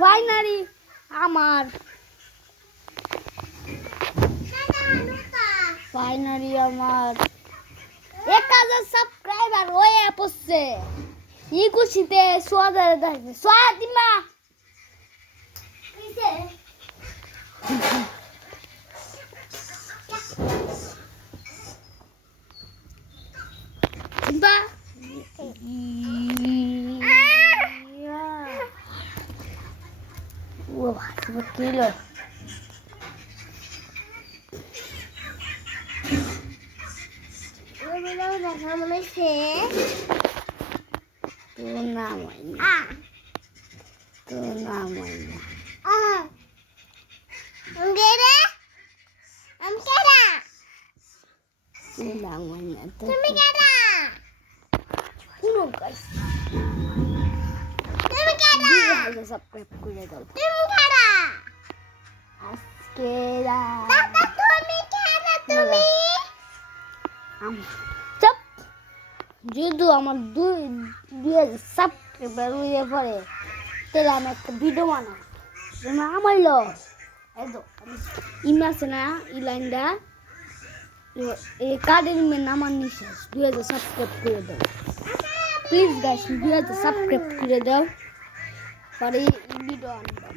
Finally আমার আমার 1000 subscriber হয়ে পড়ছে। এই খুশিতে সোয়াদারে দেখবে সোয়াদিমা বা ও কিলো দেখা মনে হচ্ছে তোর নাম হয় না তোর নাম হয় না তোর নাম হয় না তুমি কেডা কোনো গাইস তুমি কেডা সাবস্ক্রাইব করে দাও তুমি কেডা আজকে দাদা তুমি কেডা তুমি চপ যদি আমার 2000 সাবস্ক্রাইবার হয়ে পড়ে তাহলে আমি একটা ভিডিও বানাবো আমার লো একদম ইমাসে না এই লাইনটা এই কার্ডের নামার নিচে 2000 সাবস্ক্রাইব করে দাও প্লিজ গাইস 2000 সাবস্ক্রাইব করে দাও পরে ভিডিও আনবাম